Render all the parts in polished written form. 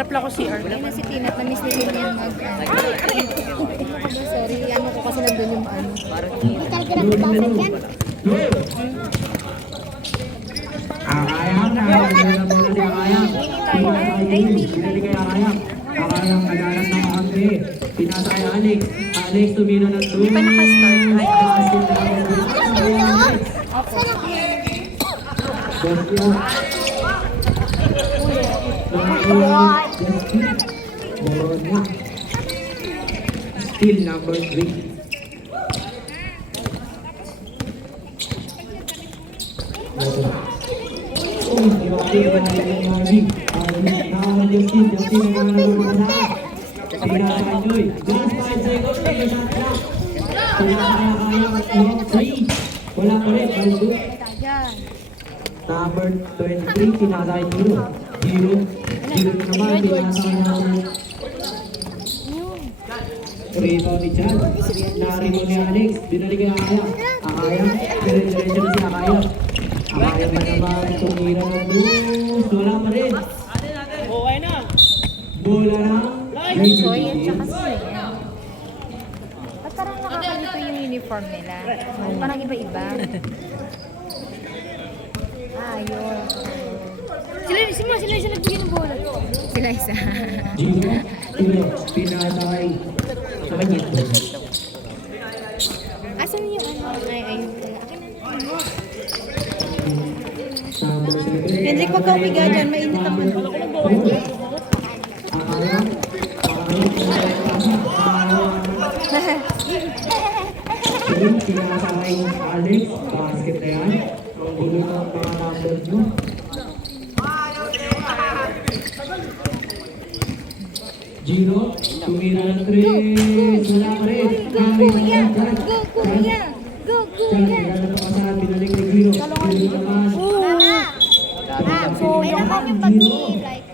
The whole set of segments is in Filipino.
Hanap lang ko CR. Ayun na si Tinat, na-miss ni Lilian mag... Sorry, ano ko kasi nandun yung ano. Hindi talaga nagpapasok yan. Akayang na bola si Akayang. Pinili kay Akayang. Akayang nagalat ng kakampi. Pinasa kay Alex. Alex tumira ng 2. Hindi pa nakastart. Still number 3. Wala pa rin, number 23, pinasakay Giro. Giro naman, pinasakay naman. Rito ni Chan, narito ni Alex, binalik kay Akaya. Akaya, dire-diretso na si Akaya. Akaya na naman, tumira ng bus, wala pa rin. Okay na. Bola na. Soy at saka Soya. At parang nakakalito yung uniform nila. Parang iba-iba. Ayun. Sila nagbigay ng bola. Sila isa. Giro, pinasakay. Nakanyit mo. Asan yung ano? Ay, ayun pala. Akin na. Hendrik, wag ka umiga dyan. Mainit ang ano. Pinasakay Alex, basket na yan. Ang gulo ng mga numbers mo. Giro, tumira ng 3. Wala pa rin. Go, kuya! Go, kuya! Go, kuya! Binalik ni Giro. Giro naman. So, yan naman yung pag-i-like.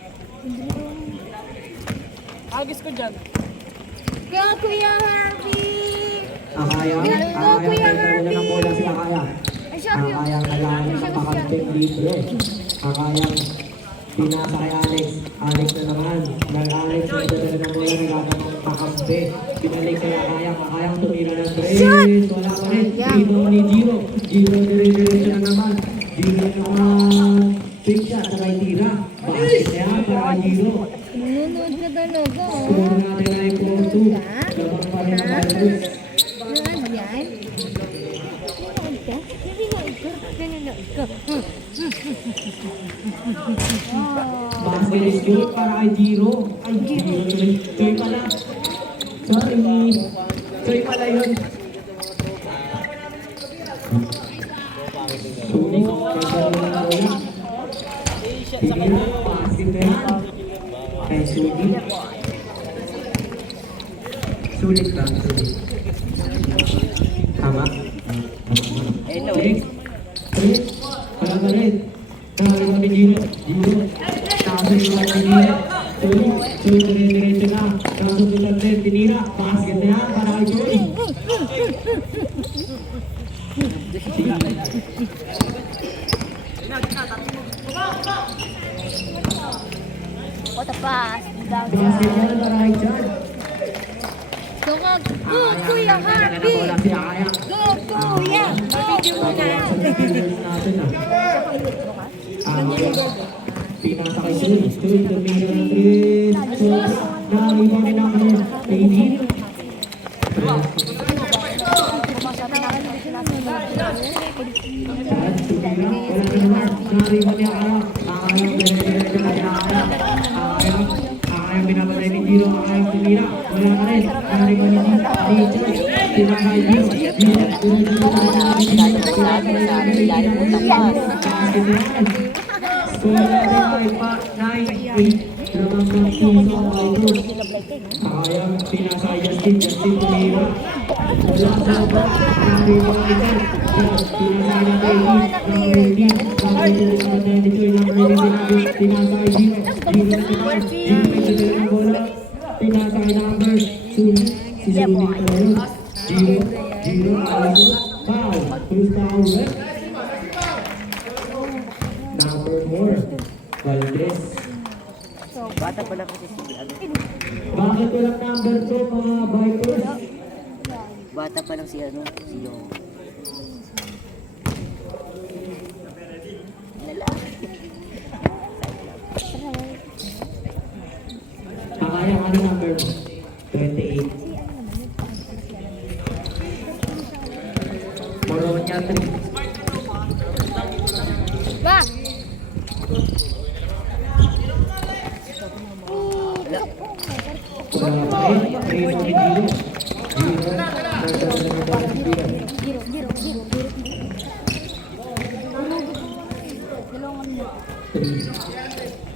Agis ko dyan. Go, Kuya Harvey! Akaya, Go, Kuya Harvey! ng bola si Akaya. Ay, sabi yung... Akaya nalaman sa pakamping libre. Akaya, pinasa kay Alex. Alex na naman. Dahil Alex, nagdadala ng bola nalaman ng pakampi. Pinalik kay Akaya. Akaya tumira ng 3. Wala pa rin. Dito ni Giro. Giro dire-diretso na naman. Giro naman. Big shot sa kay tira. Bakit kaya para kay Giro? Nunod ka talaga, oh. Score natin ay 4-2. Labang pa rin ang Tigers. Nunod yan? Nunod ka? Nunod ka? Nunod ka? Basket is good para kay Giro. Ay, Giro tuloy. Joy pala. Sorry. Joy pala yun. Sulit. Kaya na lang bola. Sige na. Basket na yan. Kay Sulit. Sulit lang. Sulit. Tama. Next. Sulit. Wala pa rin. Nakakita kami Giro. Giro. Kaso yung mga tinira. Sulit. Sulit dire-diretso na. Kaso putan din. Tinira. Basket na yan para kay Joy. What a pass. Basket na yan para kay Joy. Go, Kuya Harvey! Si Akaya. Go, Kuya! Pinasa kay Sul. Sul, tumira ng 3. Sul, nakalimutan din ako ng lady. Tumira, wala na naman. Nakalimutan niya Akaya. Akaya, dire-diretso na siya Akaya. Akaya, pinapatay ni Giro. Akaya, tumira. Wala na rin. Nakalimutan ni Sul. Pinasa kay Giro. Sayang pinasa Justin tumira. Wala sa ba? Pinasa number 2. Si Sulit Giro. Wow, who's foul red? Number 4, Valdez. Bata pa lang kasi si ano. Bakit walang number 2 mga Vipers? Bata pa lang si ano, si Yo. Kakaya ano number mo? 28. Moronya 3. Ba! Wala pa rin. Primo ni Giro. Giro. Nagdadala si Giro.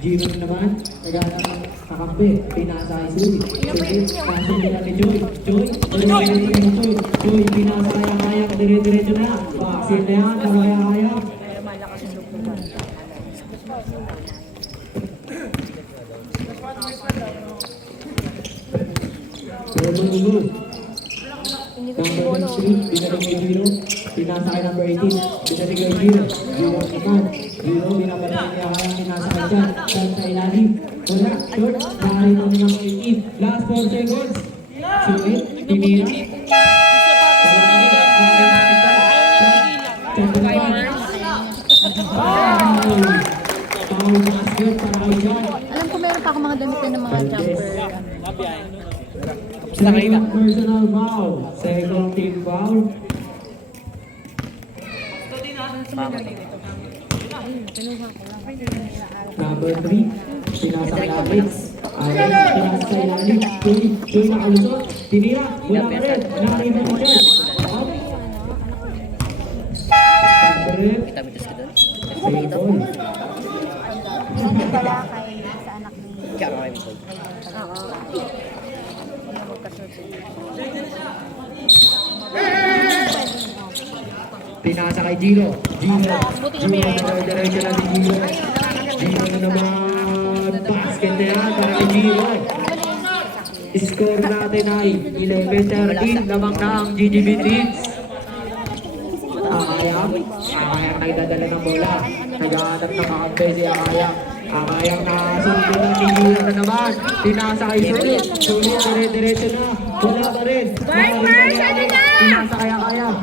Giro naman, naghanap ng kakampi, pinasa kay Sui. Sui, kaso nila ni Joy. Joy, dire-diretso na Joy. Joy, pinasa kaya, dire-diretso na. Vaccine na yan, kaya. Lulu. Number 3, binalik kay Giro. Pinasa kay number 18, binalik kay Giro. Giro naman. Giro, binabalik niya kaya pinasa kay Jan. Jan sa ilalim. Wala, short. Nakarito na ng 18. Last 4 seconds. Sulit, tinira. Foul basket para kay Jan. Alam ko meron pa ako mga damit na ng mga jumper. Second personal foul. Second team foul. Number 3. Pinasa kay Alex. Alex, pinasa sa ilalim. Joy nakalusot. Tinira. Wala pa rin. Nakariban mo dyan. Number Kita-mitas ka doon. same ball. Hindi pala kay sa anak ni... Kaya kami po. Oo. Pinasa kay Giro. Giro. Dire-diretso na si Giro. Giro na naman. Basket na yan para kay Giro. Score natin ay 11-13. Lamang na ang GGB Teams. Akayang nagdadala ng bola. Naghahanap ng kakampi si Akayang. Akayang nakasunod na ni Giro na naman. Pinasa kay Sulit. Sulit dire-diretso na. Wala pa rin. Vipers, ano na? Pinasa kay Akayang.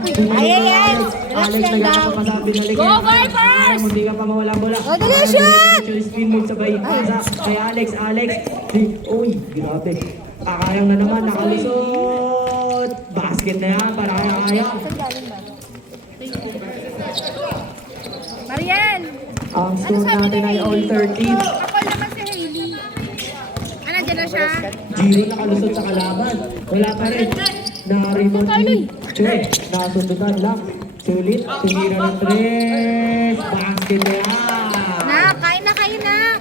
Alex naghahanap pa sa binalik. Go, Vipers! Hindi ka pa mawala bola. Oh, dali, shoot! Spin move sabay. Kay Alex. Uy, grabe. Akayang na naman. Nakalusot. Basket na yan para kay Akayang. Marian! Ang score natin ay all 13. Kapal naman si Hailey. Ah, nandiyan na siya? Giro nakalusot sa kalaban. Wala pa rin. Na-rebound ni Choy. Nasundutan lang. Sulit. Tumira ng 3. Basket na yan. Na, kain na kayo na.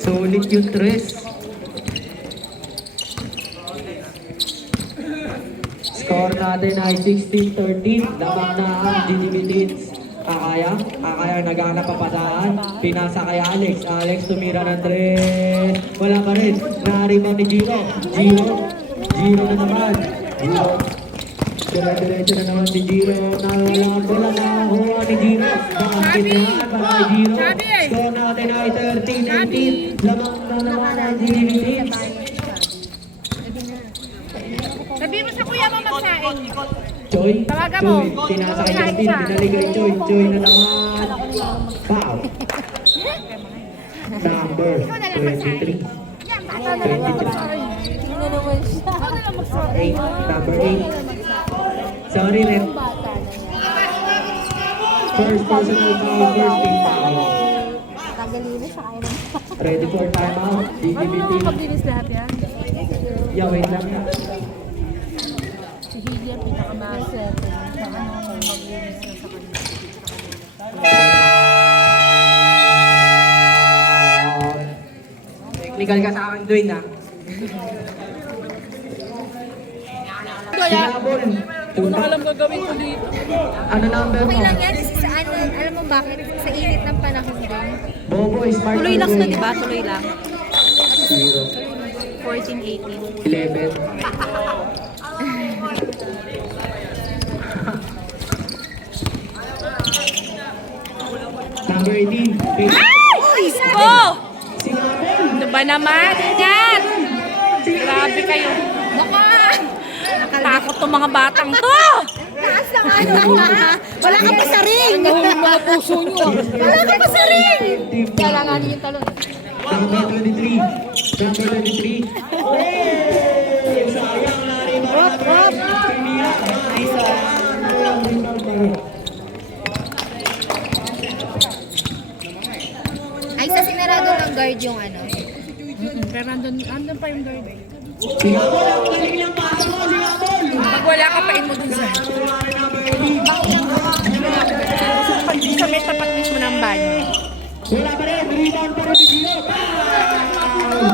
Sulit yung 3. Score natin ay 16-13. Lamang na ang GGB Teens. Akayang naghanap pa padaan. Pinasa kay Alex. Alex tumira ng 3. Wala pa rin. Na-rebound ni Giro. Giro na naman. Giro. Dire-diretso na naman si Giro. Wala na huwa ni Giro. Bakit na yan para kay Giro. Score natin ay 13-18. Lamang na naman ang GGB Teens. Sabi mo sa kuya mo magsaing. Choy, Tawagan mo. tinasa kay Justin, pinaligay Choy na naman. Foul. Number 23. Yan, bata na lang magsaing. Hindi na naman siya. Ako na lang magsaing. 8. Number 8. Sorry, Red. Bata na yan. First personal foul, first team foul. Tagalina siya kaya naman. Ready for timeout. GGB team. Maglinis lahat yan. Yeah, wait lang. Si Hilly ang pinakamaset. Sa ano, maglinis na sa kanila. Technical ka sa akin, Dwayne, ha? Sinabol. Punta. Alam gagawin ko dito. Ano number mo? Okay lang yan kasi sa ano, alam mo bakit? Sa init ng panahon din. Bobo, smart. Tuloy lang na, di ba? Tuloy lang. 0. 14-18. 11. Number 18. Go! Sinabol. Ano ba ba naman? Ingat! Grabe kayo. Baka! Takot tong mga batang to! Taas ng ano ha? Wala ka pa sa ring! Mga puso nyo. Wala ka pa sa ring! Kailangan yung talon. Number 23. Number 23. Sayang na rin. Hop, hop! Ay, sa sinarado ng guard yung ano. Pero andun pa yung guard. Singapore, ang galing lang pasa mo, Singapore! Pag wala ka pa mo dun sa... Sa may tapat mismo ng banyo. Wala pa rin, rebound pa rin ni Gio.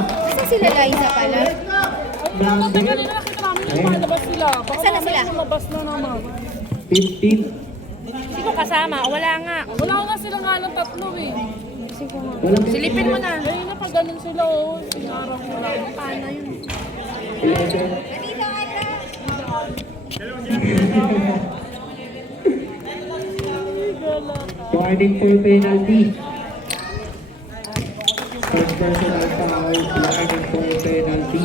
Kasi sila Liza pala. Number Kanina nakita namin yung malabas sila. Baka Saan na sila? lumabas na naman. 15. Sino kasama? Wala nga. Wala nga sila nga ng tatlo eh. Walang Silipin mo na. Eh, napaganon sila oh. Sinarap mo lang. Paano yun? 11. Warning for penalty. Third personal foul. Warning for penalty.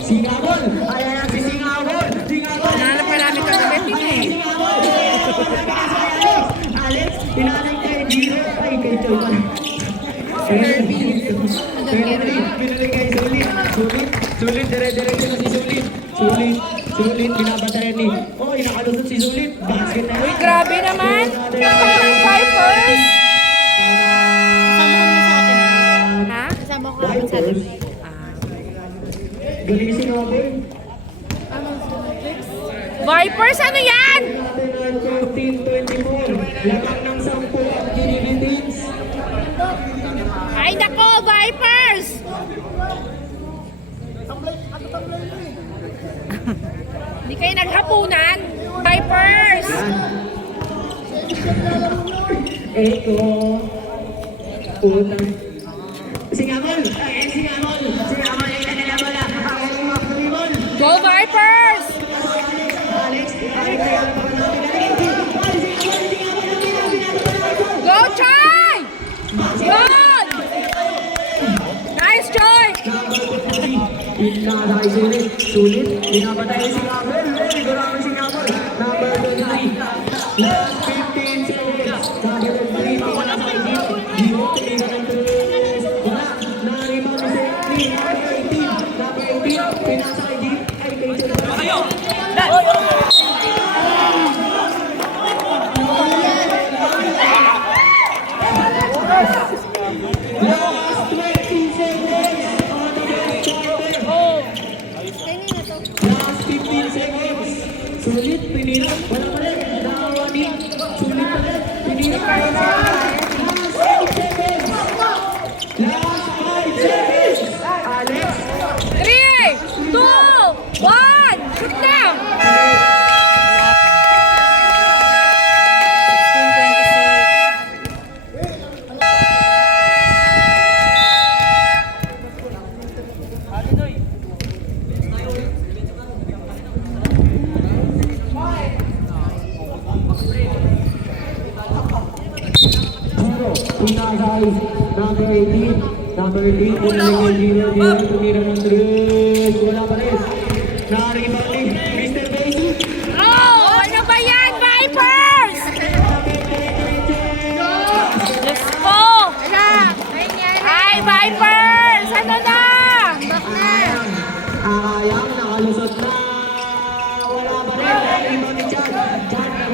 Singapore! Ayan na si Singapore! Singapore! Nahanap pa namin kagabi. eh. Alex, pinanay kay Giro. Ay, kay Choy. Pinanay kay Sulit. Sulit, dire-diretso na si Sulit. Sulit, binabata rin ni. Oh, inakalusot si Sulit. Basket na. Uy, grabe naman. Parang Vipers. Ha? Kasama ko naman sa Vipers. Galing si Singapore. Vipers, ano yan? 14-24. Lamang ng 10 ang Philippines. Ay, nako, Vipers! Hindi kayo naghapunan? Vipers! Eko. Unang. Singapore! Singapore! Singapore! Ay, kanila wala. Ang mga volleyball. Go, Vipers! Alex, ay, kaya pa natin. Go, Choy! Good! Nice, Choy! Pinaka kay Sulit. Pinapatay si Singapore. Very good naman Singapore. Number 23. Last 15 seconds. Number 23. Pinasa kay Gio. Gio, pinasa ng 3. Wala. Na-rebound ni Sefni. Number 18. Number 18. Pinasa kay Gio. Ay, kay Gio. Last 20 seconds. Last 15 seconds. Sulit, pinira. Wala pa rin. Nakawani. Sulit pa rin. Pinira pa rin. Last 8 seconds. Last 5 seconds. Alex. 3, 2, 1, shoot them! Pinasay. Number 18. Number 18. Pinalagay Giro. Giro. Tumira ng 3. Wala pa rin. Na-rebound ni Mr. Basic. Oh! Ano ba yan, Vipers? Diyos ko! Ay, Vipers! Ano na? Akayang nakalusot na. Wala pa rin. Na-rebound ni Chad. Chad na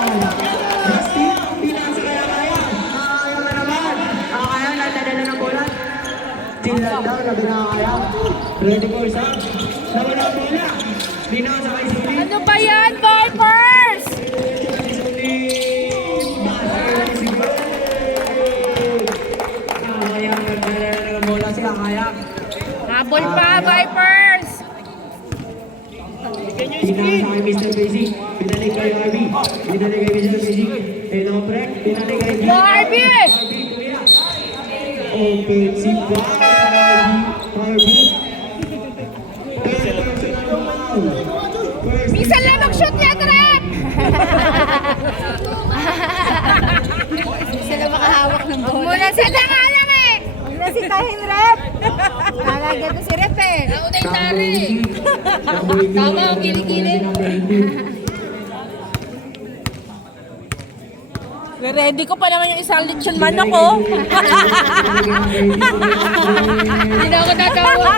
Justin, pinasa kaya kaya. Akayang na naman. Akayang nagdadala ng bola. Tinlan daw na binakaya. Ready for shot. Nawala ang bola. Binasa kay Sulit. Ano ba yan, Vipers? Akayang nagdadala ng bola si Akayang. Habol pa, Vipers! Pinasa kay Mr. Basic. Pinalik kay RB. Pinalik kay Mr. Basic. Hello, Prek. Pinalik kay Go, RB! Offensive foul. RB. Minsan lang mag-shoot yan, Rep! si nga lang eh. Huwag na si Tahin Rep. Lalagyan ko si Rep eh. Tama ang kilikili. Ready ko pa naman yung isang lechon manok ko. Hindi na ako tatawa.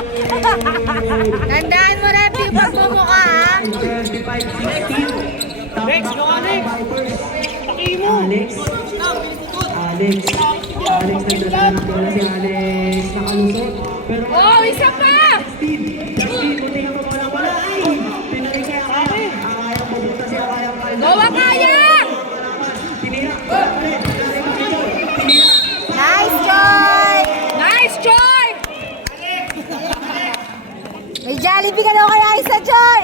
Tandaan mo, Rep, yung pagmumukha, ha? 25-16. Alex, no Alex? Alex. Nagdala ng bola si Alex. Nakalusot. Pero Oh, isa pa! Justin, buti nga pa wala. Ay! Pinalik kaya kaya. Akayang mabuta siya. Akayang Gawa kaya! Tinira. Nice, Joy! Nice, Joy! May Jollibee ka daw kaya isa, Joy!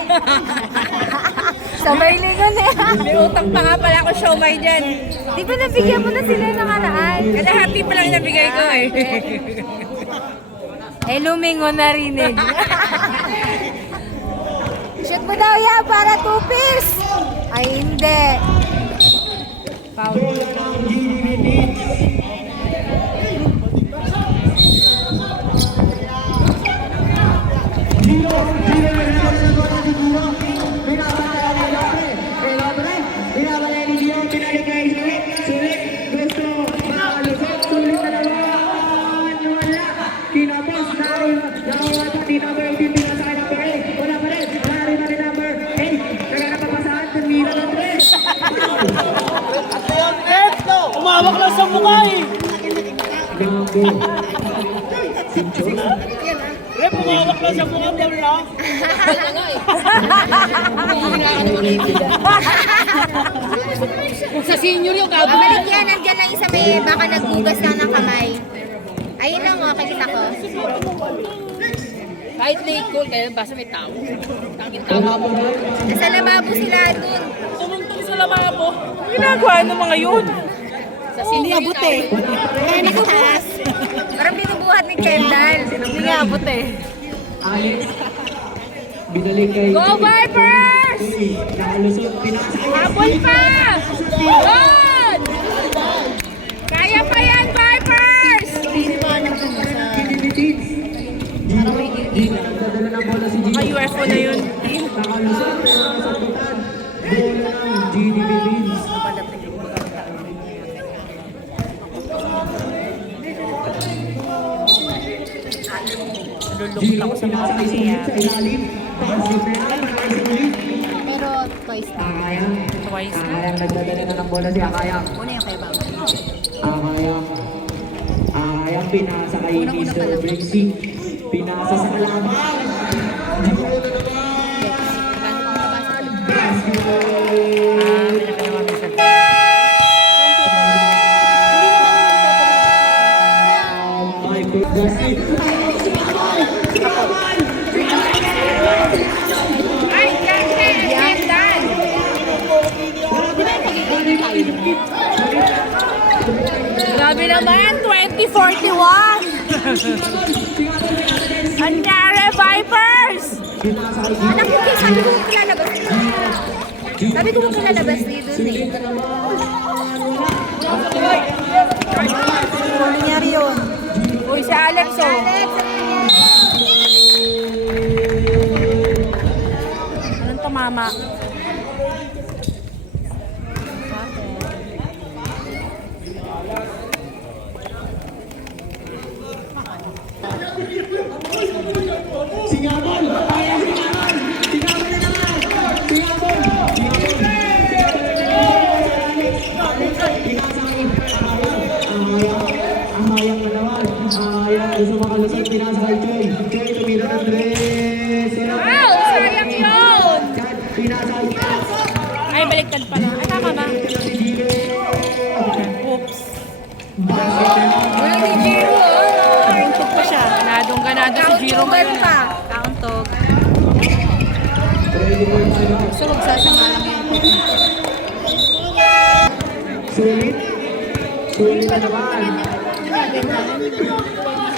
Sabay lingon eh. May utang pa nga pala ako siomay dyan. Di ba nabigyan mo na sila ng araan? Kalahati pa lang nabigay ko eh. Eh, lumingon na rinig. Shoot mo daw yan para 2 piece. Ay, hindi. Foul. Umawak lang sa mukha eh. Rep, umawak lang sa mukha mo lang. Sa senior yung gabo. Balik yan, nandiyan lang isa may baka naghugas na ng kamay. Ayun lang, kita ko. Kahit late call, kaya basta may tao. Tangin tama mo. Nasa lababo sila dun. Tumuntong sa lababo. Ang ginagawa ng mga yun. Sa senior abot eh. Kaya nakataas. Parang binubuhat ni Kendall. Hindi nga abot eh. Alex, binalik kay... Go Vipers! Nakalusot, pinasa. Habol pa! Good! Kaya pa yan, Vipers! Nagdadala ng bola si Gino. UFO na yun. Nakalusot, pero nasagutan. Bola ng GDB Beans. Lulukot ako sa mga kaya. Sa ilalim. Pasok na yan, nakais ulit. Pero twice na. Akayang. Twice na. Akayang nagdadala na ng bola si Akayang. Una yung kay Bang. Akayang pinasa kay Mr. Brixie. Pinasa sa kalaban. My goodness. Ay, Kendall! Grabe naman, 2041! Anyari, Vipers! Anak ko, sabi ko kung lalabas dito. Sabi ko kung lalabas dito eh. Ano nangyari yun? Uy, si Alex, oh. Alex, Anong tumama? Singabol! Kaya singabol! Singabol na naman! Singabol! Ahayang na naman. Ahayang gusto makalusot. Pinasa kay Choy. Choy, tumira ng dress. Wow, sayang yun! Pinasa kay Ay, baliktad pala. Ay, tama ba? Oops. Wala ni Giro, oh. Kauntog pa siya. Ganadong-ganado si Giro ngayon. pa. Kauntog. Sulog sa siya nga lang yun. Sulit. Sulit na naman.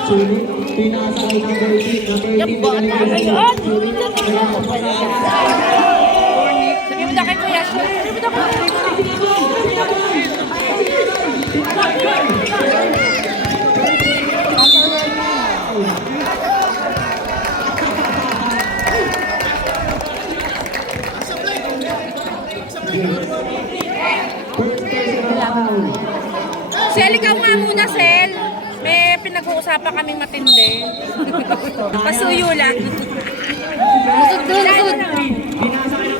Sulit. Pinasa kay number 8. Number 8. Sulit. Sabi mo na kay Kuya. Sabi mo na kay Kuya. First personal foul. Sel, ikaw nga muna, Sel. May pinag-uusapan kaming matindi. Pasuyo lang. Lusot doon, lusot. Binasa ka ng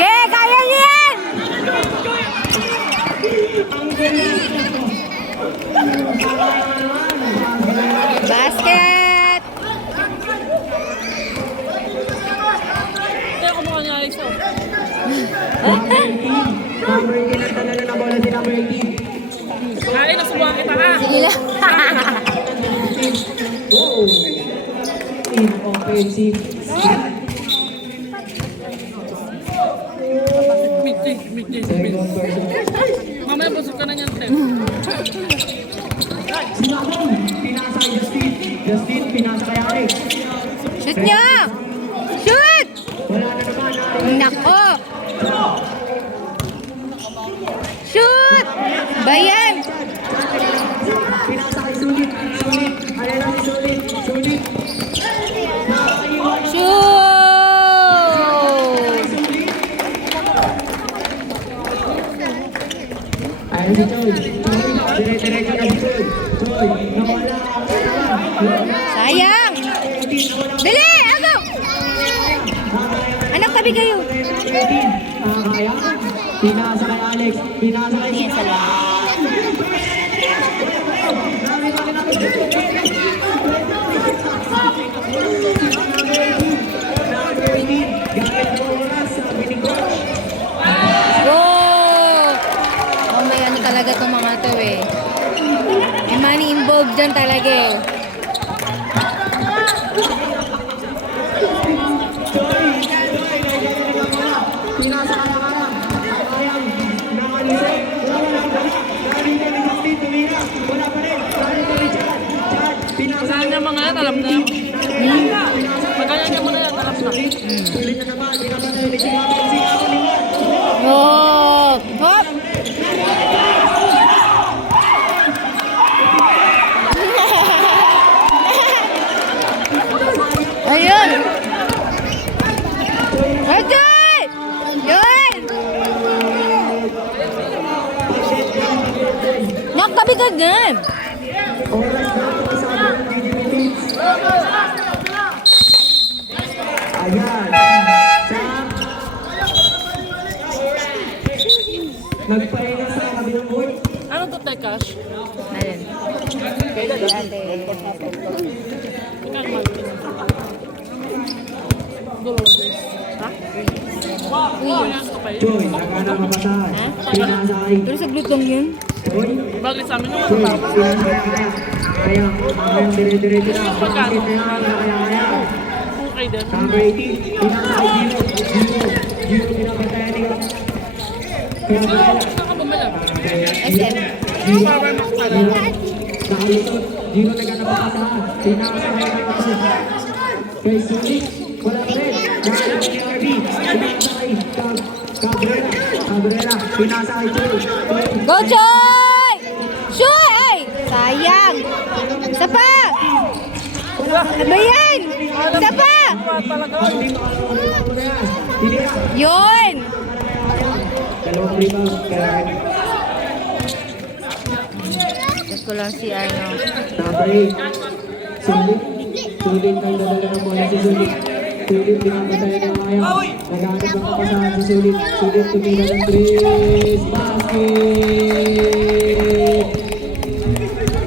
Ge, kaya niyo yan! Basket! Hindi ako mukha niya, Alex. Number 18 ang tanala ng bola si number 18. Ay, nasubuhan kita ha. Sige lang. Oh! Inoffensive. Mid. Second person. Mamaya, busog ka na niyan, Sel. Sinabon! Pinasa kay Justin. Justin, pinasa kay Alex. Shoot niya! Shoot! Wala na naman. Alex. Nako! Shoot! Bayan! Pinasa kay Sulit. Sulit. Ayan lang si Sulit. Sulit. Shoot! Ayan si Joy. Joy. Dire-diretso na si Joy. Joy. Nawala. Sayang! Dali! Ako! Anak, tabi kayo. Kaya. Pinasa kay Alex. Pinasa kay Oh! Oh, may ano talaga itong mga to eh. May money involved dyan talaga eh. Pinasa kay Arang. Arang. Nakalisip. Wala pa rin. Nakalisip ni Justin. Tumira. Wala pa rin. Nakalisip ni Chad. Chad. Pinasa Saan niya mga yan, alam na. Magkanya niya muna yan, alam na. Sulit na naman. Pinasa na ni Singapore. Singapore liwan. Oh! Hop! Ayun! Ajay! Yun! Naktabi ka din! Oras na ito sa ating Philippines. Ayan. Sam. Nagpahinga sa kabilang board. Ano to, Tekash? Alin? Joy, nagana mabasahan. Pinasa kay Pero sa glutong yun? Joy. Bagay sa amin yung Joy, matatawa. pinasa kay Kaya. Kaya, ang dire-diretso na. Bakit na kaya. Okay din. Number 18, pinasa kay Gino. Gino, pinabantayan ni Kaya Saan ka bumala? SM. Power max pala. nakalusot. Gino nagana mabasahan. Pinasa kay kay Sulit. Wala pa rin. Nakalusot ni RB. Pinasa kay Cabrera. Cabrera, pinasa kay Joy. Joy. Go, Joy! Shoot! Ay! Sayang! Isa pa! Ano ba yan? Isa pa! Talaga. Yun! Dalawang rebound. Check ko lang si ano. Number 8. Sulit. Sulit ang dadala ng bola si Sulit. Sulit pinapatayan ng ayaw. Naghanap ng kapasahan si Sulit. Sulit tumira ng 3. Basket!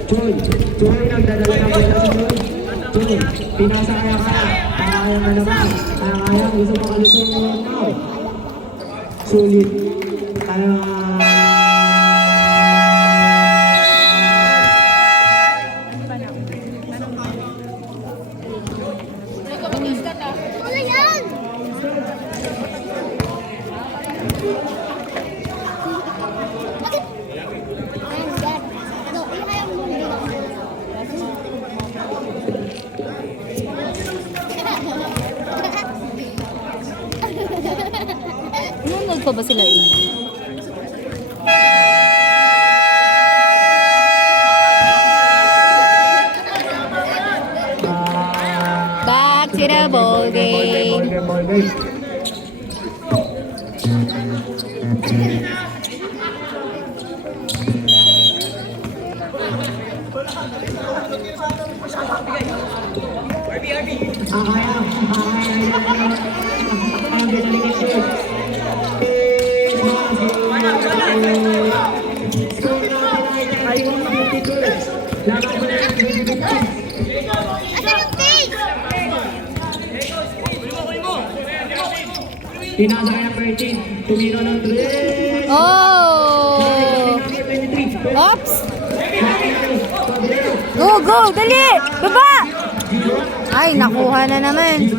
Joy. Joy nagdadala ng bola si Joy. Joy. Pinasa kaya kaya. Kaya na naman. Kaya gusto makalusot. Now. Sulit. Kaya Nanonood pa ba sila eh? Back to the ball game. Pinasa kaya 13, tumiro ng 3. Oh! Oops! Go, go! Dali! Baba! Ay, nakuha na naman.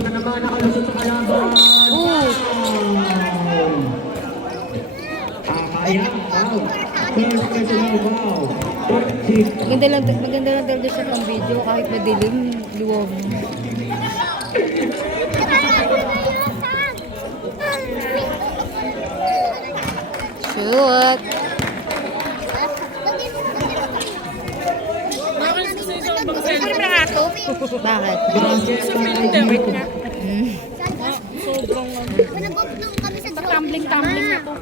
Ooh. Maganda lang talaga siya pang video kahit madilim, luwag. Shoot! Siyempre na nga to. Bakit? Wait nga. Hmm. Sobrang tumbling-tumbling na to.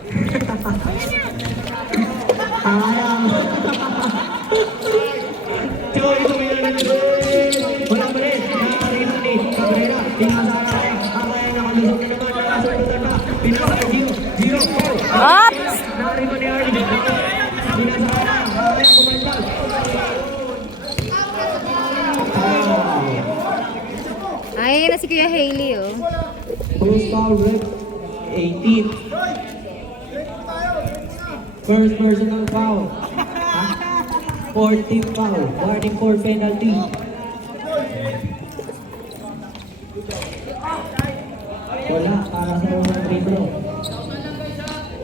Oops! Ay, na si Kuya Hailey, oh. First foul, red 18. First personal foul. 14th foul. Warning for penalty. Wala para sa unang free throw.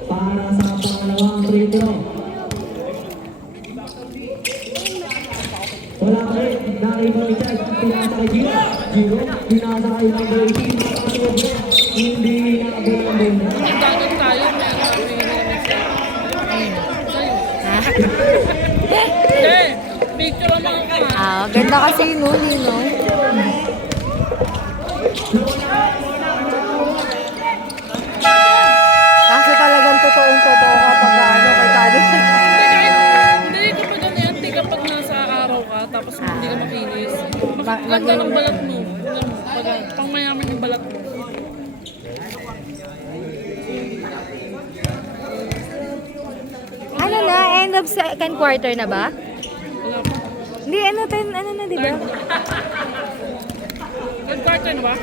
Para sa pangalawang free throw. Wala pa rin. Naribaw Richard. Pinasa kay Giro. Giro. Pinasa kay number 18. Hindi nakabulan. Dagat tayo. Eh, picture ang mga ka. Ah, ganda kasi yun, no? Kasi talagang totoong-totoo kapag ano kay Tali. Hindi ka pa ganyan, kapag nasa araw ka, tapos hindi ka makinis. Ganda ng balat mo. Pang mayaman yung balat mo. Ano na? End of second quarter na ba? Wala pa. Hindi, ano na, di ba? Third quarter na ba?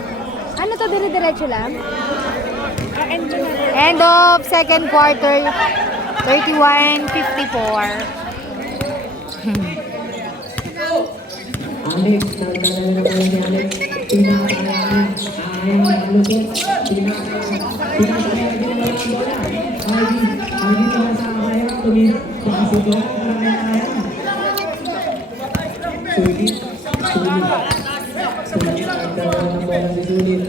Ano to, dire-diretso lang? End of second quarter, 31-54. Alex, nagdala na naman ni Alex. Pinakalaman. Ayaw malusot. Pinakalaman din naman ang bola. Ivy pala sa kaya. Tumira. Pakasuto. Maraming kaya. Sulit. Nagdala ng bola si Sulit.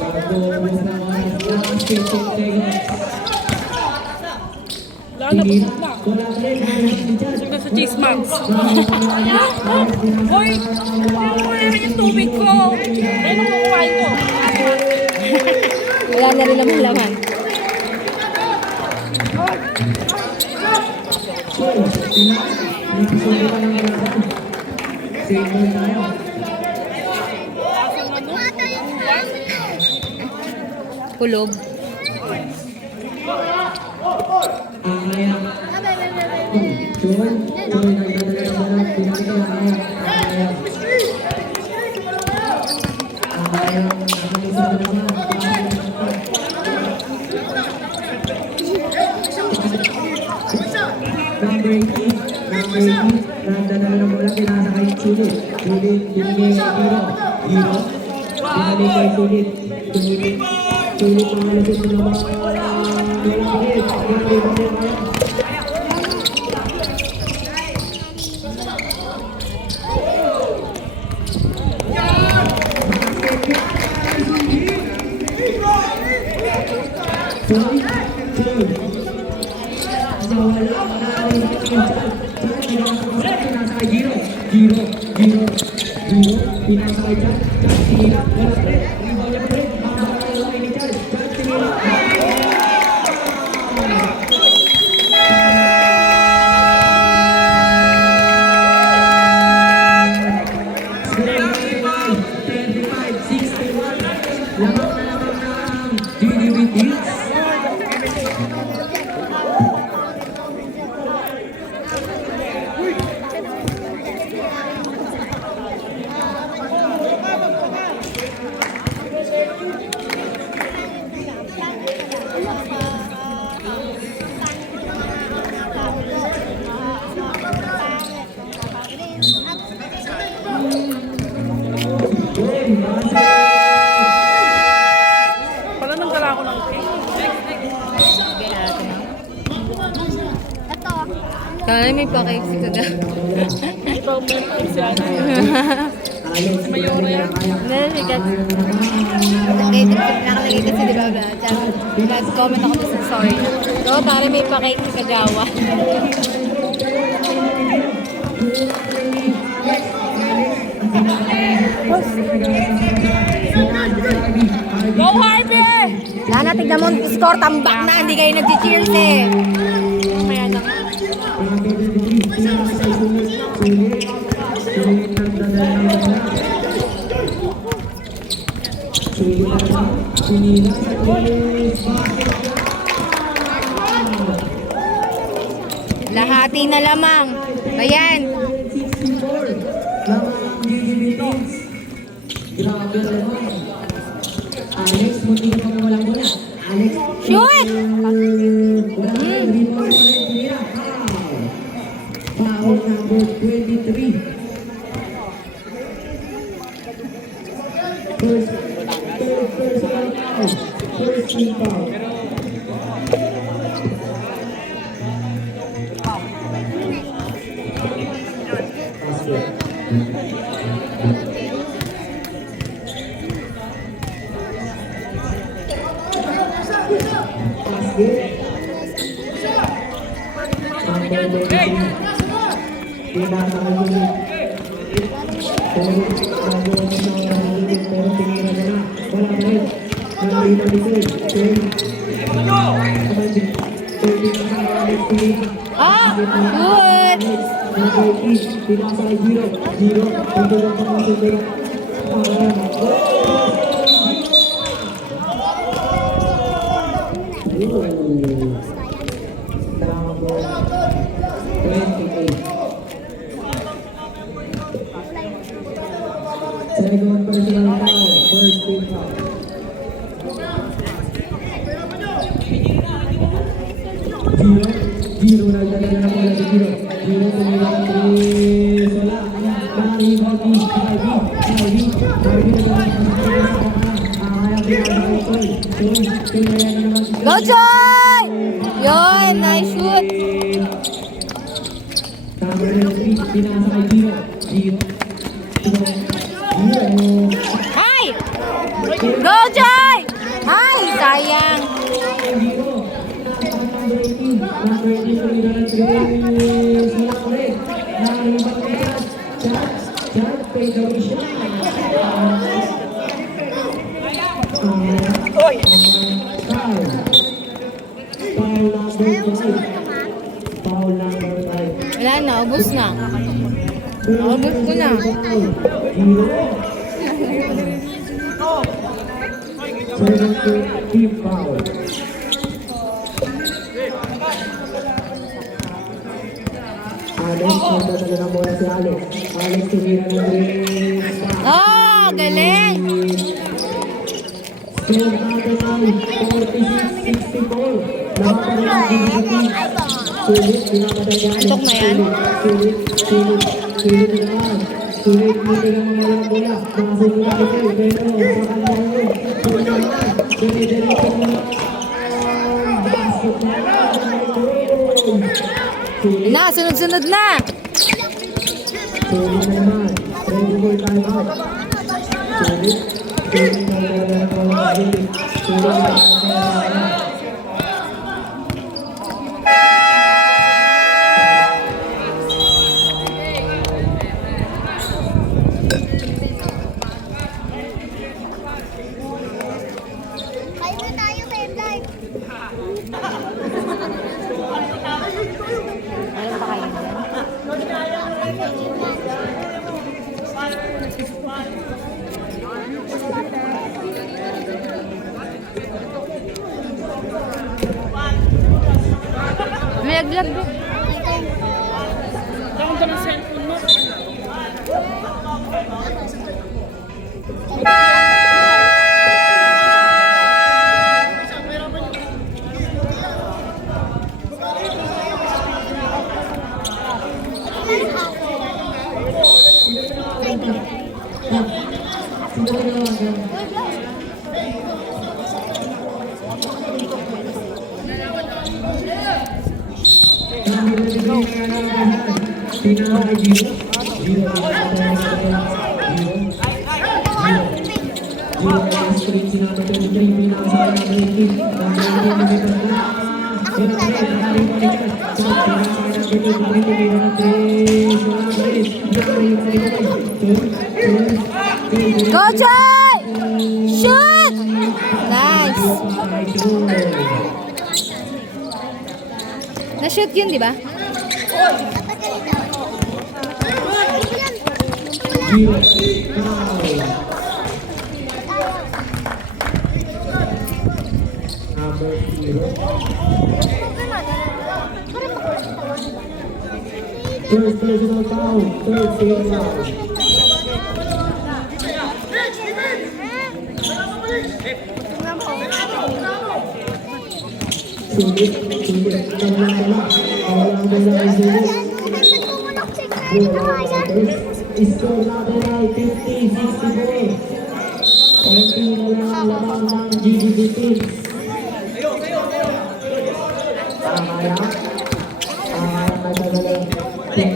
Bago ubos na oras. Last 15 seconds. Lalabas na. Wala pa rin. Sige sa cheese max. Hoy! Kukuha rin yung tubig ko. Ayun ang kukuhain ko. Wala na rin naman laman. Kulob. Number 18, nagdala ng bola, pinasa kay Sulit. Sulit, binigay kay Giro. Binalik kay Sulit. Sulit ang malasot na naman. Point, third. Nawala ang aling team dyan. Pinasa kay Giro. Pinasa kay Chan. Chan, sinila. Wala pa rin. Rebound niya pa rin. Makakala yung line ni Chan. Chan, sinila. Pala nang dala ako ng cake. Kala may pa-cake si Kuda. Ito, may si ano. Mayora yan. Nalalikat. Nakalagay kasi di ba ba? Nag-comment ako sa story. So, tari may pa-cake si Kagawa. Go Harvey! Lana, tignan mo ang score. Tambak na. Hindi kayo nag-cheers eh. Kaya na. Lahati na lamang. Ayan. Grabe naman. Alex, munti ka pa walang bola. Alex, Shoot! wala na rin. Rebound pa rin. Tumira. Foul number 23. First foul. First team foul. Ah! Good! Second personal foul, first team foul. Giro na dala na bola si Giro. Giro tumira ang three. Wala. Dari Harvey na Go, Joy! Yun, nice shoot. Pinasa kay Giro. Hi! Go, Joy! Hi! Sayang. Wala na, ubus na. Ubus ko na. Team foul. Alex, magdadala na muna si Alex. Alex, tumira ng three. Oh, galing! Score natin ay 46-64. Nakapalit ang team. Sulit, pinapadala ni Alex. Antok na yan? Sulit naman. Sulit, hindi na mga bola. Nakasunod na ito. Pero, sa kanya yun. Sulit naman. Dinidiretso naman. Basket na. Sulit. Na, sunod-sunod na. Sulit na naman. Ready for time out. Sulit. Sulit na naman ang mga sulit. Sulit na naman. Kain na tayo, Kendall. Alam pa kayo dyan? May naglag ba? Takot ka ng cellphone mo. Go, Joy! Shoot! Nice! Na-shoot yun, di ba? First personal foul, third team foul. Sulit, walang bola ay sulit. Score natin ay 50-64. 20 na lang ang lamang ng GGB team. Kaya nagdadala. Kaya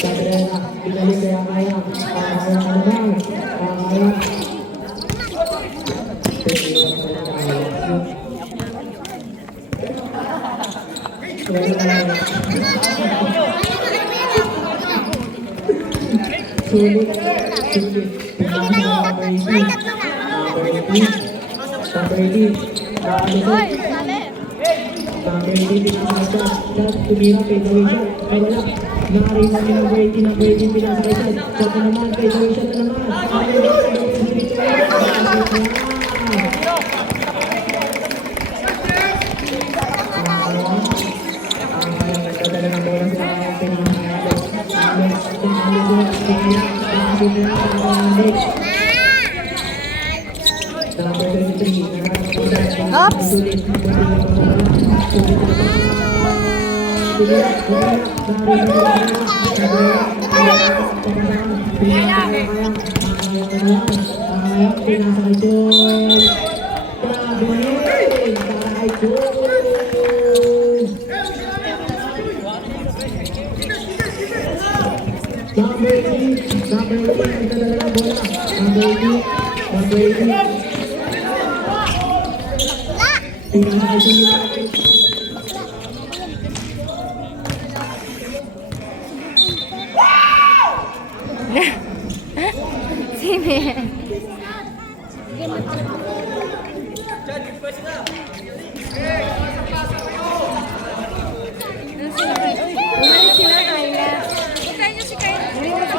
Gabriela, pinalik kaya kaya. Kaya naman. Kaya. Sulit. Oops! Sino yan? Umalis sila, Kyla. Huwag niyo si Kyla. Hindi mo si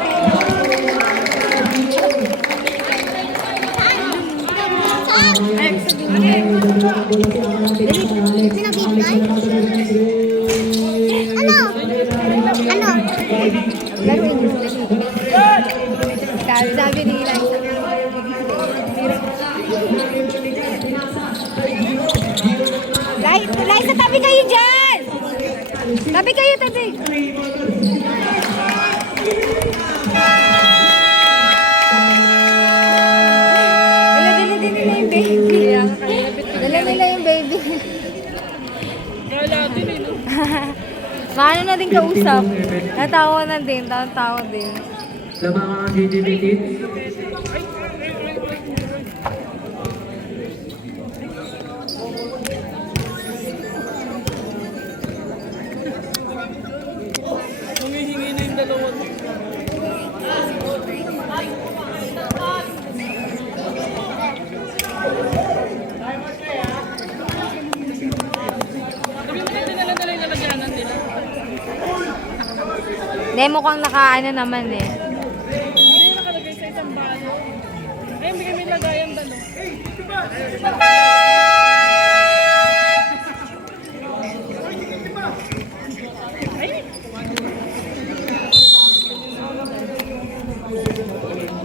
Ano? Ano? Laruin niyo. Sabi ni Liza. Liza, tabi kayo dyan! Tabi kayo, tabi! Dala nila yung baby. Dala nila yung baby. Kala din eh, no? Paano na din kausap? Natawa na din, tawa din. Labangan ang GGB team. Humihingi na yung dalawa. Eh, mukhang nakaano naman eh. Hindi nakalagay sa isang balo. Eh, hindi kami lagayan dalo.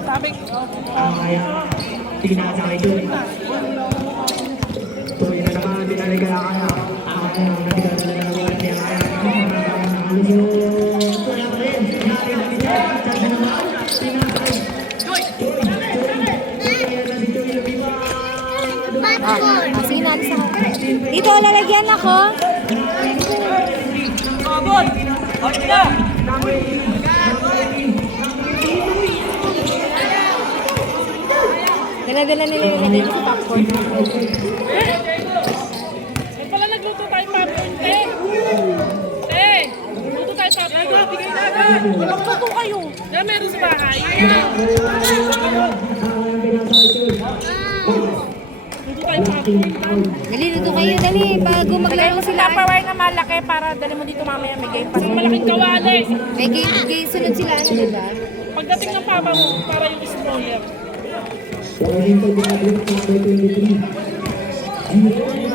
Sabi ko, Kaya, tinasakay doon. Tuloy na naman, binalik kaya kaya. Kaya, nagkakaroon na naman wala niya kaya. Wala pa rin. Yari na niya. Sabi naman, tinasakay. Sige na, alis ako. Dito, lalagyan ako. Dala-dala nila nilagay sa popcorn. ay pala nagluto tayo popcorn, te. Te, luto tayo popcorn. Bigay na agad. Magluto kayo. Yan, meron sa bahay. Luto tayo popcorn. Dali, luto kayo, dali. Bago maglaro sila. Tupperware na malaki para dali mo dito mamaya may game pa. Sa malaking kawali. May game, sunod sila, ano, diba? Pagdating ng papa mo, para yung spoiler. Warning to graduate number 23. Zero na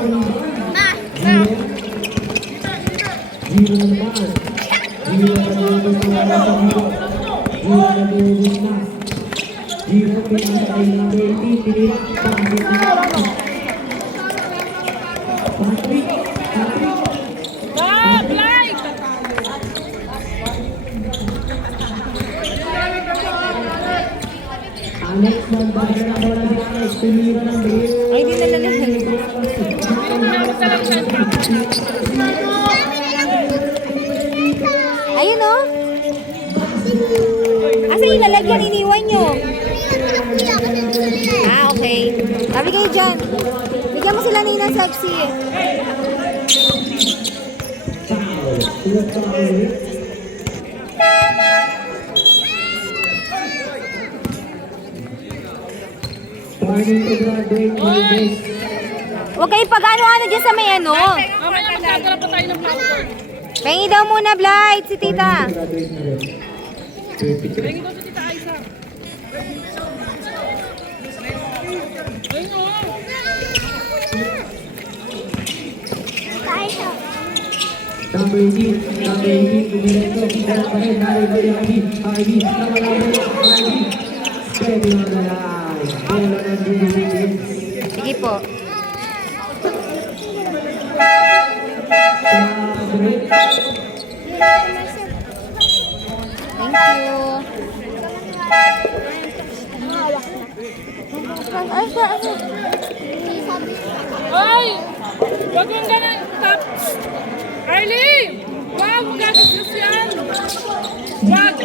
naman. Zero na naman sa wala sa zero. Zero na naman na. Zero pinasakay number 18. Tinira. Patrick. Ah, blind! Alex nagbaga na bola si Alex. Tinira ng Rio. Ay, di nalalahan. Ayun o. Asa yung lalagyan, iniwan nyo? Ah, okay. Sabi kayo dyan. Bigyan mo sila Nina sexy. Warning to graduate number Huwag kayo pag-ano-ano dyan sa may ano. Mamaya magkagala pa tayo ng popcorn. Pengi daw muna, Blight, si tita. graduate na rin. 33. Tingin daw sa tita Aiza. Ayun o. Number 18, number 18, Kumireto, Kikala pa rin, Nari Bali Ivy, Ivy, nawala mo, Ivy, pwede na lalay, bola ng Philippines. Sige po. Thank you. Ay, Ay! Wag mong ganun. Arlie! Wag! Gagastos yan! Wag!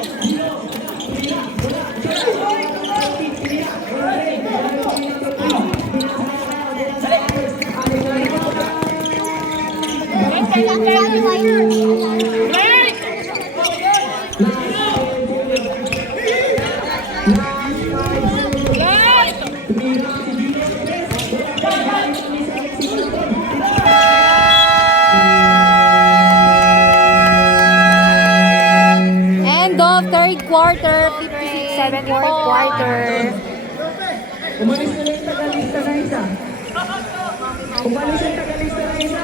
Right! Right! end of third quarter, 57 fourth quarter. Umalis na yung tagalista na isa. Umalis yung tagalista na isa.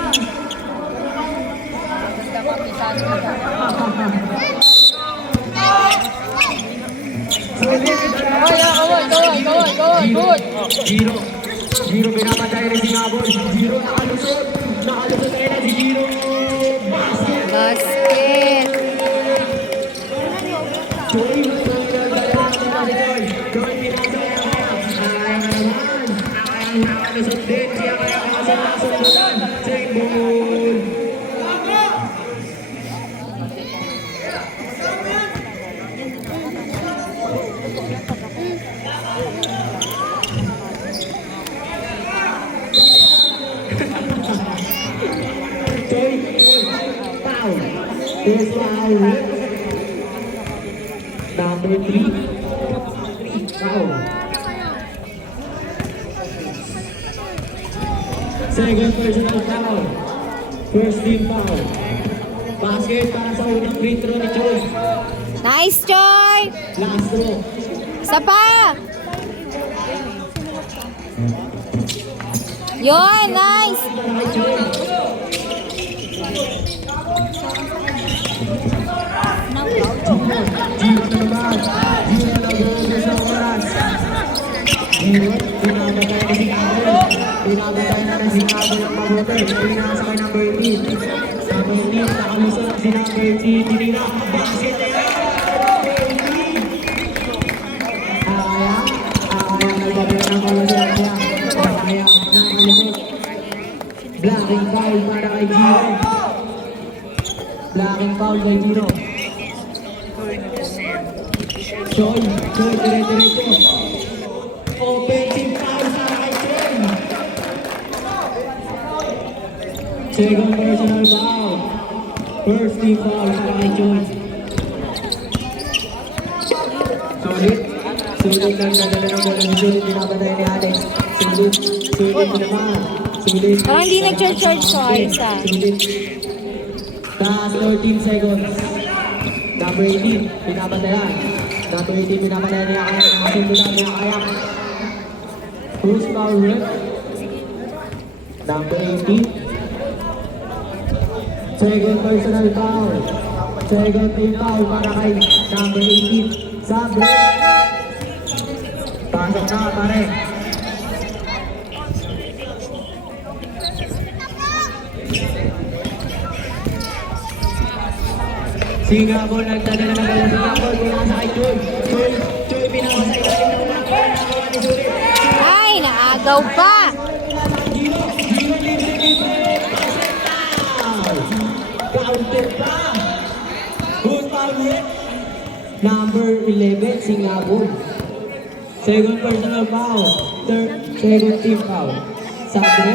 Giro. Giro pinapatay rin si Gabon. Giro nakalusot. Nakalusot rin na si Giro. Basket. Joy, pinapatay naman. Nakalusot din. Siya kaya kasasok naman. Check ball. Foul. First foul. Number 3. Foul. Second personal foul. First team foul. Basket para sa unang free throw ni Choi. Nice, Joy! Last throw. Isa pa! Yun, nice! Gino naman. Gino nag-uusap sa oras. Gino, binabatay na si Cabo. Binabatay na si Cabo ng mabuti. Pinasa kay number 18. Number 18, nakalusot si number 18. Tinira. Basket na yan. Akaya nagbabay ng kalusot. Akaya ng kalusot. Blocking foul para kay Gino. Blocking foul kay Gino. Joy, dire-diretso. Offensive foul para kay Joy. Second personal foul. First team foul para kay Joy. Sulit lang nadala ng bola ni Joy. Pinapatay ni Alex. Sulit naman. Sulit. Parang hindi nag-charge twice, ah. Sulit. Last 13 seconds. Number 18, pinapatayan. Number 18, pinapatayan niya kaya. Nakasundulan niya kaya. Who's foul rep? Number 18. Second personal foul. Second team foul para kay number 18. Sabre. Pasok na pare. Singapore nagdadala ng bola. Singapore mula sa kay Joy. Joy pinakasay ka rin ng mga nakawa ni Joy. Ay, naagaw pa! Gino libre. Counter pa. Who's foul rep? Number 11, Singapore. Second personal foul. Second team foul. Sabre.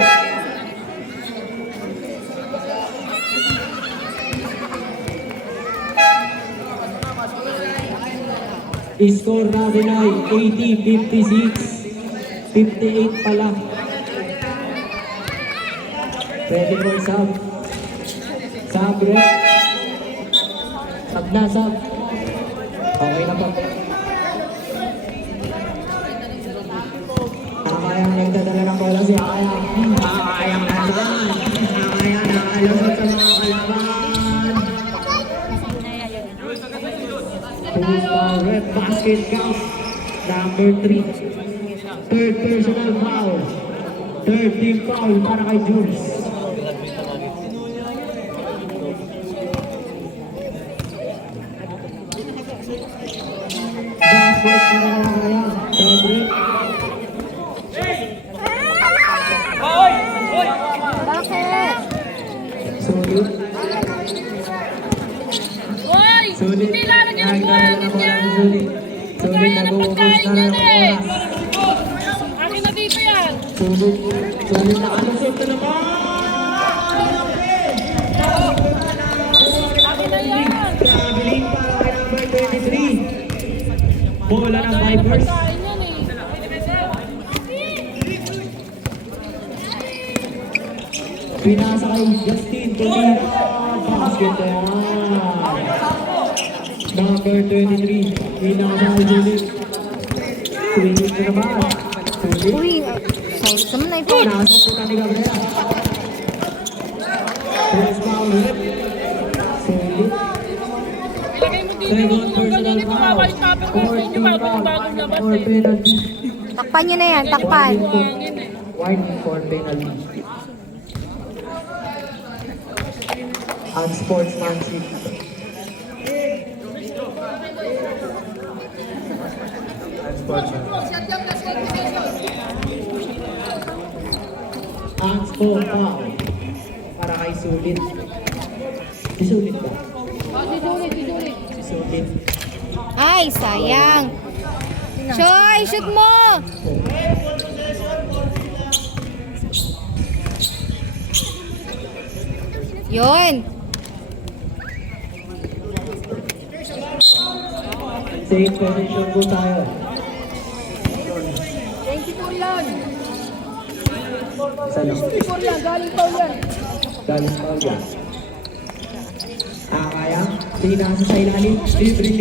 Score natin ay 80-56. 58 pa lang. Ready for sub. Sabre. Sub na, sub. Okay na po. Akayang nagdadala ng bola si Akayang. Akayang nasan. Akayang nakalusot sa mga kalaban. Red basket count. Number 3. Third personal foul. Third team foul para kay Jules. Basket para kay Akayang. Bakit? Sulit. Hoy! Sulit. Hindi lalagyan ng bola niya! Sulit. Sulit Kaya ng nag-uubos pagkain na yan ng eh! oras. Akin na dito yan! Sulit. Sulit nakalusot na naman. Akin na yan! Traveling para kay number 23. Bola ng Kaya ng Vipers. pagkain yan eh! Pinasa kay Justin Tolina. Basket na yan. Number 23. Pinasa kay Julius. Sulit na naman. Sulit. Uy, sorry naman na ito. Nasusutan ni Gabriela. First foul rep. Sulit. Ilagay mo dito Second yung personal ganyan ito, foul. babalik tapos ko sa inyo bago yung bagong labas For eh. penalty. Takpan nyo na yan, takpan. Hangin eh. Wide for penalty. Unsportsmanship. Unsport foul. Para kay Sulit. Si Sulit ba? Si Sulit. Ay, sayang. Choy, shoot mo! Yun. Safe position po tayo. Isa lang. Galing foul yan. Kaya? Pinasa sa ilalim, libre.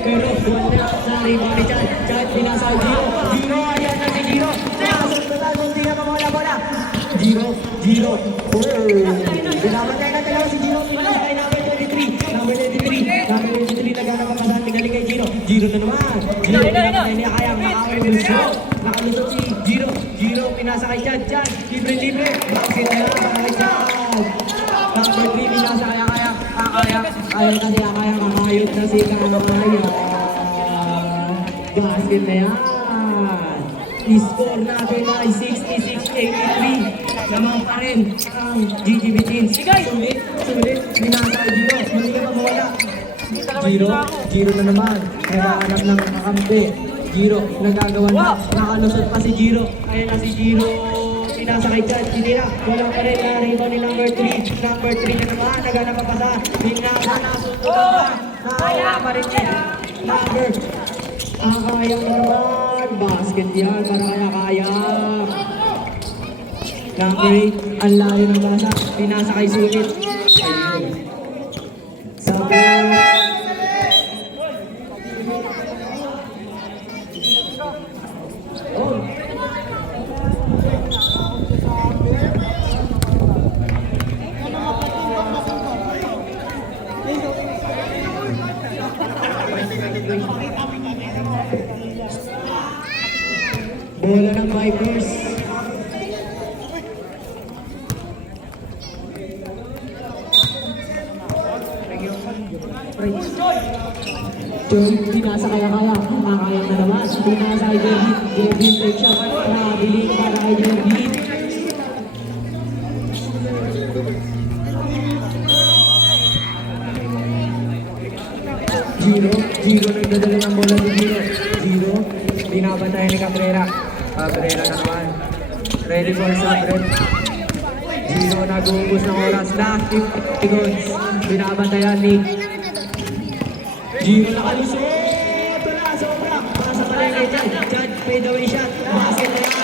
Pero wala na rebound ni Chan. Chan, pinasa ang Giro. Giro, ayan na si Giro. Nakasot na tayo, hindi na mawala bola. Giro. Oh! Pinapatay na talaga si Giro. Pinasa kay number 23. Number 23 naghanap ang pasahan. Galing kay Giro. Giro na naman. Giro, pinapatay niya kaya makakalusot. Nakalusot si Giro. Giro, pinasa kay Chan. Chan, libre. Bakit na lang kay Chan. Number 3, pinasa kaya. Ayaw kasi kakayot na si Kakaya. Basket na yan. I-score natin ay 66-83. Naman pa rin ang GGB Teens. Sulit. Binasa ay Giro. Hindi ka mawala. Giro na naman. Naghahanap ng kakampi. Giro, nagagawa na. Nakalusot pa si Giro. Ayan na si Giro. Pinasa kay Chad, sinira. Wala pa rin na rebound ni number 3. Number 3 na naman, naghanap pa sa. Binasa na, sunod pa. Nakawala pa rin niya. Number. Kayang na naman. Basket yan, para kayang. Number 8, ang layo ng basa. Pinasa kay Sulit. Sabi. Oh. Bola ng Vipers. Joy, pinasa kaya. Kaya na naman. Pinasa kay Jervin. Take shot. Nakabili para kay Jervin. Giro nagdadala ng bola ni Giro. Binabantayan ni Cabrera. Cabrera na naman. Ready for shot. Giro nag-uubos ng oras. Last 50 seconds. Binabantayan ni Giro nakalusot. Wala, sobra. Pasa pa rin kay Chad. Fade away shot. Basket na yan.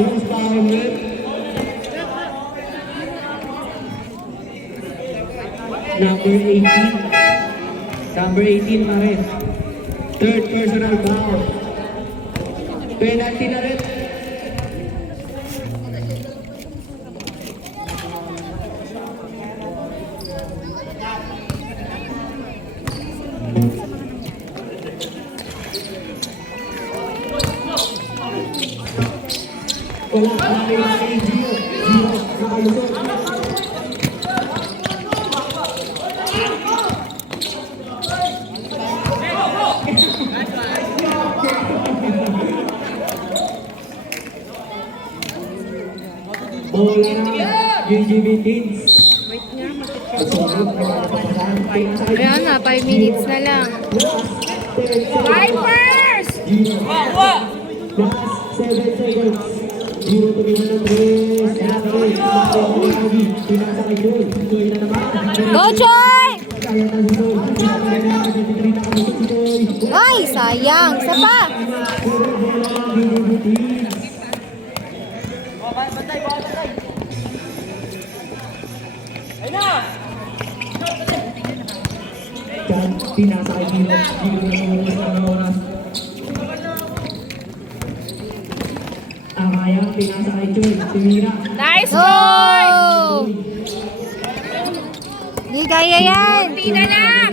Close power with number 18 pa rin. Third personal foul. Penalty na rin. Wala kay Giro. Nakalusot. Bola na GGB Teens. Ayan na, 5 minutes na lang. Vipers! Last 7 seconds. Giro tumira ng 3. Pinasa kay Joy. Joy na naman. Go, Joy! Kaya na si Joy. Ay, sayang. Isa pa. Pinasa kay Giro. Giro na ng oras. Kaya pinasa kay Joy. Tumira. Nice Go! Hindi kaya yan. Konti na lang!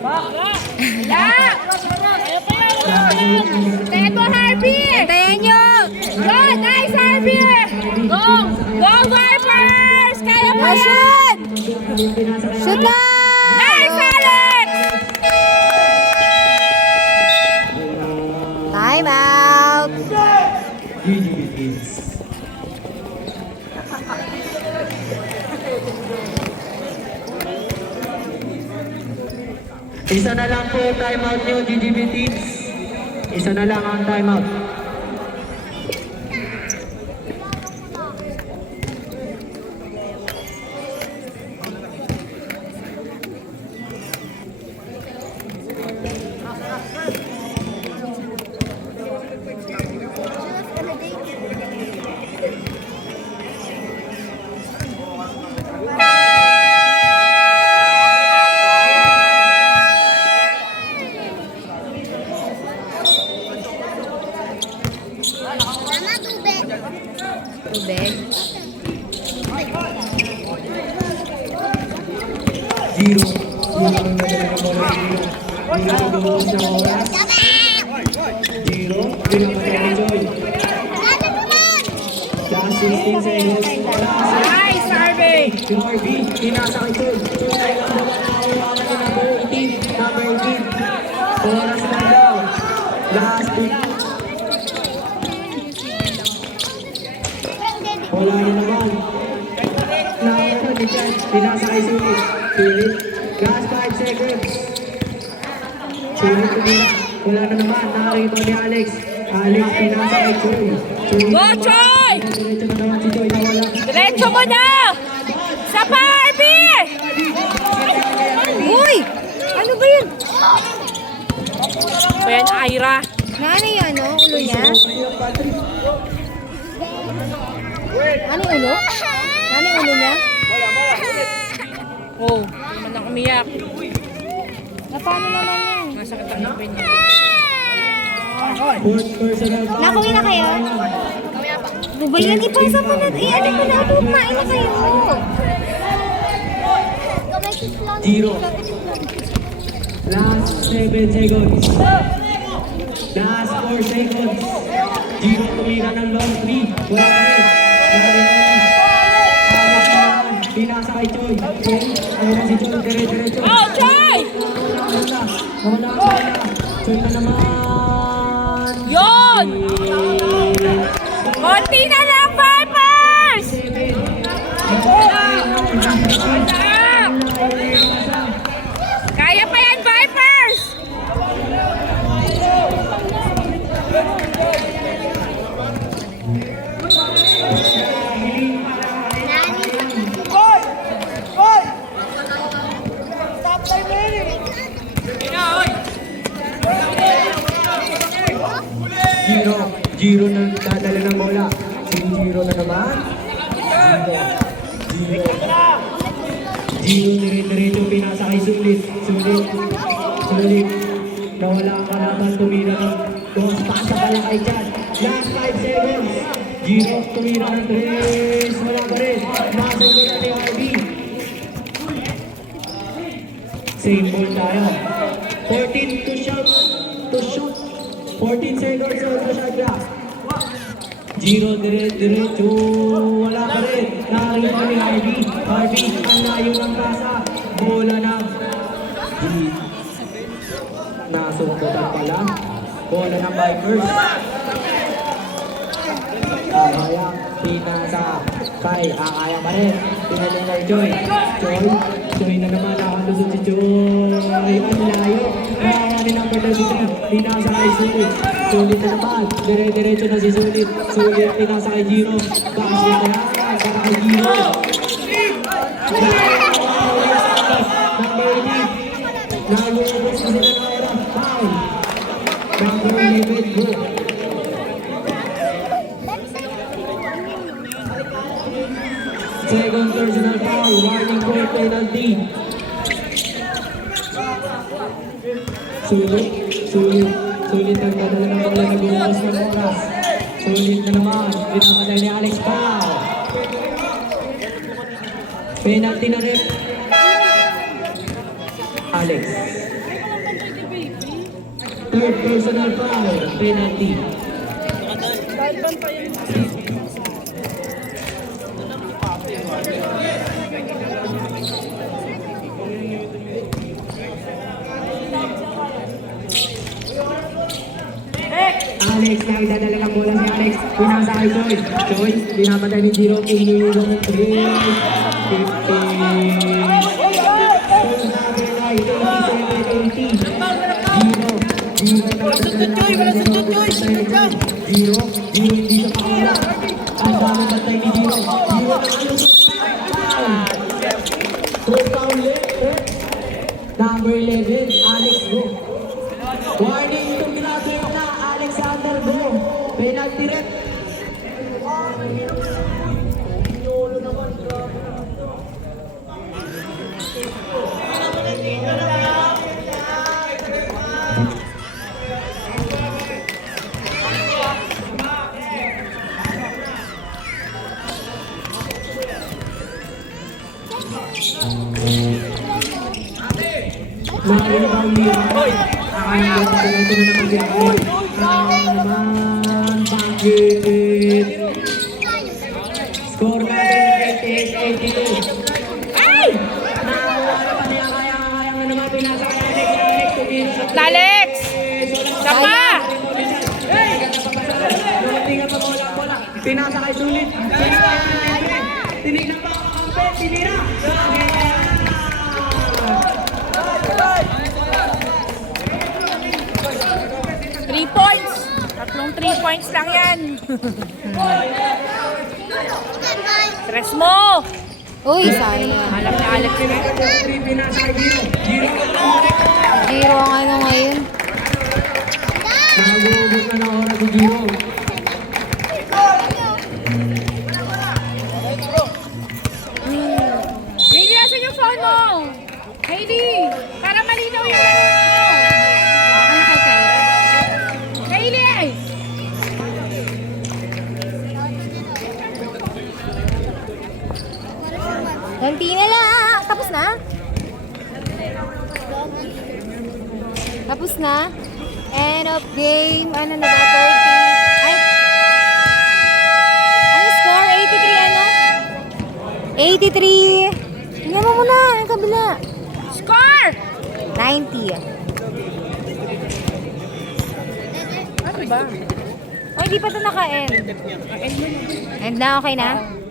Bakla! Ayaw pa yan! Tayo mo, Harvey! Tayo nyo! Go! Nice, Harvey! Go! Go, Vipers! Kaya mo yan! Shoot na! Nice, Alex! Time out! Isa na lang po timeout nyo, GGB Teens. Isa na lang ang timeout. Zero. Zero na dala ng bola ni Zero. Zero lumuwas ng oras. Zero. Pinapatay ni Joy. Last 16 seconds. Nice, Harvey! Si Harvey, pinasa kay Joy. Joy ay nakawalan ng number 18. Number 18. Oras na daw. Last 2. Wala na naman. Nakakita ni Chad. Pinasa kay Sulit. Sulit. Last 5 seconds. Sulit kumila. Wala na naman. Nakakita ni Alex. Alex, pinasa kay Joy. Go, Joy! Diretso na naman si Joy. Nawala. Diretso mo na! Sa pa, Harvey! Uy! Ano ba yun? Ba yan, Ira? Ano yung ano? Ulo niya? Ano yung ulo? Ano yung ulo niya? Oh, naman ako umiyak. Na paano naman yan? Masakit ang ngipin niya. Fourth personal foul. Nakuwi na kayo? Ano ba yan? Ipasa mo na. Ano ko na? Kumain na kayo. Zero. Last 7 seconds. Last 4 seconds. Zero tumira ng long 3. Wala ka rin. Pinasa kay Joy. Joy. Ayun si Joy. Dire-diretso. Oh, Joy! Nawala ka na. Joy na naman. Yun! Konti na lang, Vipers! Kaya pa yan, Vipers! Zero. Zero na dadala ng bola. Zero na naman. Zero. Zero. Zero dire-diretso pinasa kay Sulit. Sulit. Sulit. Nawala ang kalaban tumira ng dos. Pasa pala kay Chad. Last 5 seconds. Zero tumira ng 3. Wala pa rin. Masunod na ni Harvey. Same ball tayo. 14 to shoot. To shoot. 14 seconds on the shot clock. Zero, diretso. Wala pa rin. Nakakita ni Harvey. Harvey, ang layo ng kasa. Bola na. Nasuntutan pala. Bola ng Vipers. Kaya, pinasa kay Akaya pa rin. Pinalong kay Joy. Joy. Joy na naman. Nakalusot si Joy. Ang layo. Ni number 33. Pinasa kay Sulit. Sulit na naman. Dire-diretso na si Sulit. Sulit. Pinasa kay Giro. Bakit na naman. Para kay Giro. Number 8. Nalulubos na sila na oras. Foul. Number 11. Go. Second personal foul. Warning goal penalty. Sulit. Sulit ang dadala ng bola na gumuwas ng oras. Sulit na naman. Pinamatay ni Alex Pao. Penalty na rin. Alex. Third personal foul. Penalty. Alex, nakidadala ng bola si Alex. Pinasa kay Joy. Joy, pinapatay ni Giro. Pinulong 3. 50. Giro, hindi siya pakawala. Ang daming bantay ni Giro. Giro nakalusot. Third foul left. Number 11, Alex Go. Warning to graduate na, Alexander Go. Penalty rep. Mag-rebound nila. Akayang ito na naman si Alex. Naman, bakit? Score natin 88-82. Ay! Nakuha na pa niya, kayang na naman pinasa kay Alex. Alex, tumira sa Alex! Siya pa! Pinasa kay Sulit. Tinignan pa ang kakampi. Tinira. Three points. Tatlong 3 points lang yan. Stress mo. Uy, sayang. Alam ni Alex na. Pinasa kay Giro. Giro. Zero ang ano ngayon. Nag-uubos na ng oras si Giro. Hailey, asan yung phone mo? Hailey, para malinaw yung ano mo. Hailey! Konti na lang. Tapos na? Tapos na? End of game. Ano na ba? 30. Ay! Ano score? 83 ano? 83. Tingnan mo muna. Ang kabila. Score! 90. Ano ba? Oh, hindi pa ito naka-end. End na, okay na?